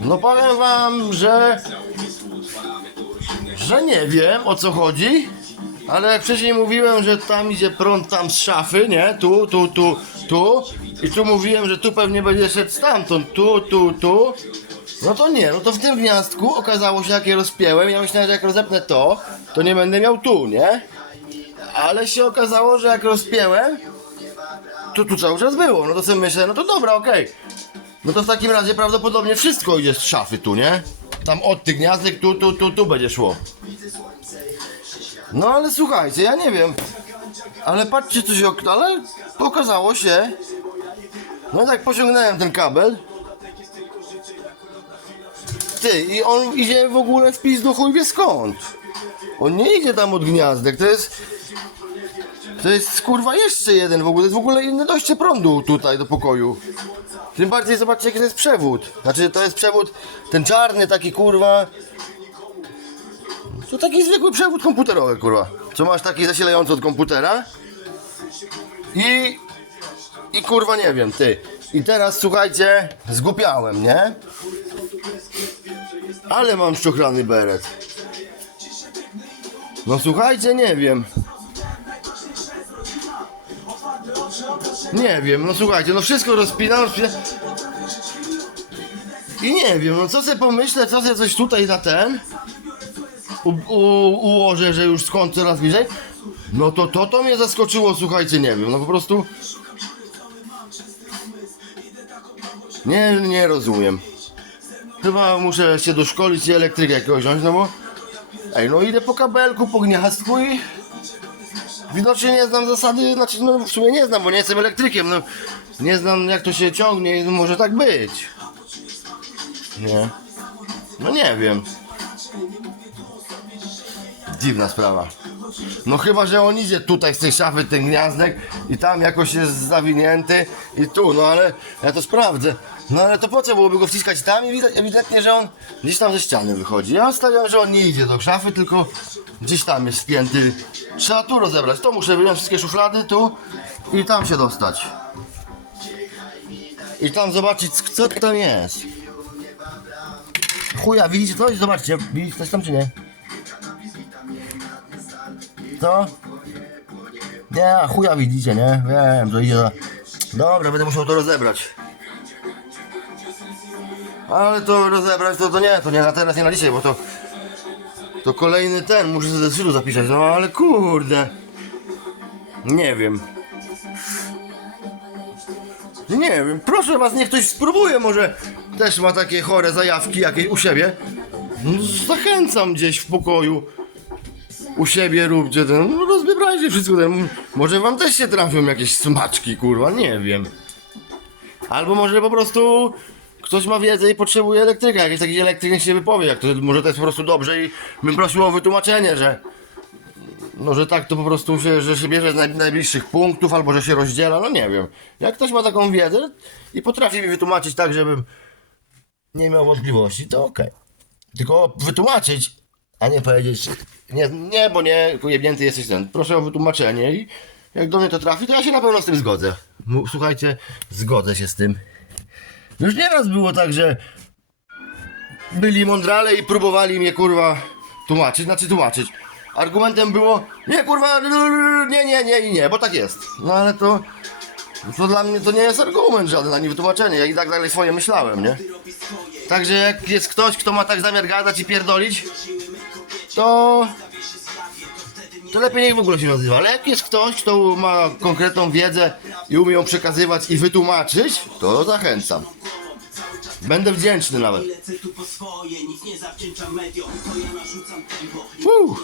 No powiem wam, że... Że nie wiem o co chodzi. Ale jak wcześniej mówiłem, że tam idzie prąd tam z szafy, nie? Tu, tu, tu, tu. I tu mówiłem, że tu pewnie będzie szedł stamtąd, tu, tu, tu. No to nie, no to w tym gniazdku okazało się jak je rozpięłem. Ja myślałem, że jak rozepnę to, to nie będę miał tu, nie? Ale się okazało, że jak rozpięłem, to tu cały czas było. No to sobie myślę, no to dobra, okej. No to w takim razie prawdopodobnie wszystko idzie z szafy tu, nie? Tam od tych gniazdek tu, tu, tu, tu będzie szło. No ale słuchajcie, ja nie wiem. Ale patrzcie co się ale okazało się. No tak pociągnąłem ten kabel. Ty, i on idzie w ogóle w pizdu chuj wie skąd. On nie idzie tam od gniazdek, to jest... To jest kurwa jeszcze jeden w ogóle, to jest w ogóle inne dojście prądu tutaj do pokoju. Tym bardziej zobaczcie jaki to jest przewód. Znaczy to jest przewód, ten czarny taki kurwa. To taki zwykły przewód komputerowy kurwa. Co masz taki zasilający od komputera. I... I kurwa nie wiem, ty. I teraz słuchajcie, zgupiałem, nie? Ale mam szczochrany beret. No słuchajcie, nie wiem. Nie wiem, no słuchajcie, no wszystko rozpinam, rozpinam. I nie wiem, no co sobie pomyślę, co sobie coś tutaj na ten u, u, ułożę, że już skąd coraz bliżej. No to to to mnie zaskoczyło, słuchajcie, nie wiem, no po prostu nie, nie rozumiem. Chyba muszę się doszkolić i elektrykę jakiegoś wziąć, no bo ej, no idę po kabelku, po gniazdku i Widocznie nie znam zasady, znaczy no w sumie nie znam, bo nie jestem elektrykiem, no nie znam jak to się ciągnie no, może tak być. Nie. No nie wiem. Dziwna sprawa. No chyba, że on idzie tutaj z tej szafy, ten gniazdek i tam jakoś jest zawinięty i tu, no ale ja to sprawdzę. No ale to po co byłoby go wciskać tam i ewidentnie, że on gdzieś tam ze ściany wychodzi. Ja stawiam, że on nie idzie do szafy, tylko gdzieś tam jest spięty. Trzeba tu rozebrać. To muszę wyjąć wszystkie szuflady tu i tam się dostać. I tam zobaczyć, co tam jest. Chuja, widzicie coś? Zobaczcie, widzicie coś tam czy nie? Co? Nie, chuja widzicie, nie? Wiem, że idzie za... Dobra, będę musiał to rozebrać. Ale to rozebrać to, to nie, to nie na teraz, nie na dzisiaj, bo to... To kolejny ten, muszę ze zeszytu zapisać, no ale kurde. Nie wiem. Nie wiem, proszę was, niech ktoś spróbuje, może też ma takie chore zajawki jakieś u siebie. No, Zachęcam gdzieś w pokoju. U siebie róbcie ten, no rozbiebrajcie wszystko ten. Może wam też się trafią jakieś smaczki, kurwa, nie wiem. Albo może po prostu ktoś ma wiedzę i potrzebuje elektryka, jakiś taki elektryk niech się wypowie, jak to, może to jest po prostu dobrze i bym prosił o wytłumaczenie, że no, że tak to po prostu się, że się bierze z naj, najbliższych punktów, albo że się rozdziela, no nie wiem. Jak ktoś ma taką wiedzę i potrafi mi wytłumaczyć tak, żebym nie miał wątpliwości, to okej. Tylko wytłumaczyć, a nie powiedzieć, nie, nie, bo nie, jebnięty jesteś ten. Proszę o wytłumaczenie i jak do mnie to trafi, to ja się na pewno z tym zgodzę. Słuchajcie, zgodzę się z tym. Już nieraz było tak, że byli mądrale i próbowali mnie kurwa tłumaczyć, znaczy tłumaczyć. Argumentem było, nie kurwa, nie, nie, nie i nie, bo tak jest. No ale to, to dla mnie to nie jest argument żaden, ani wytłumaczenie, ja i tak dalej swoje myślałem, nie? Także jak jest ktoś, kto ma tak zamiar gadać i pierdolić, to... To lepiej niech w ogóle się nazywa, ale jak jest ktoś, kto ma konkretną wiedzę i umie ją przekazywać i wytłumaczyć, to zachęcam. Będę wdzięczny nawet. Uff.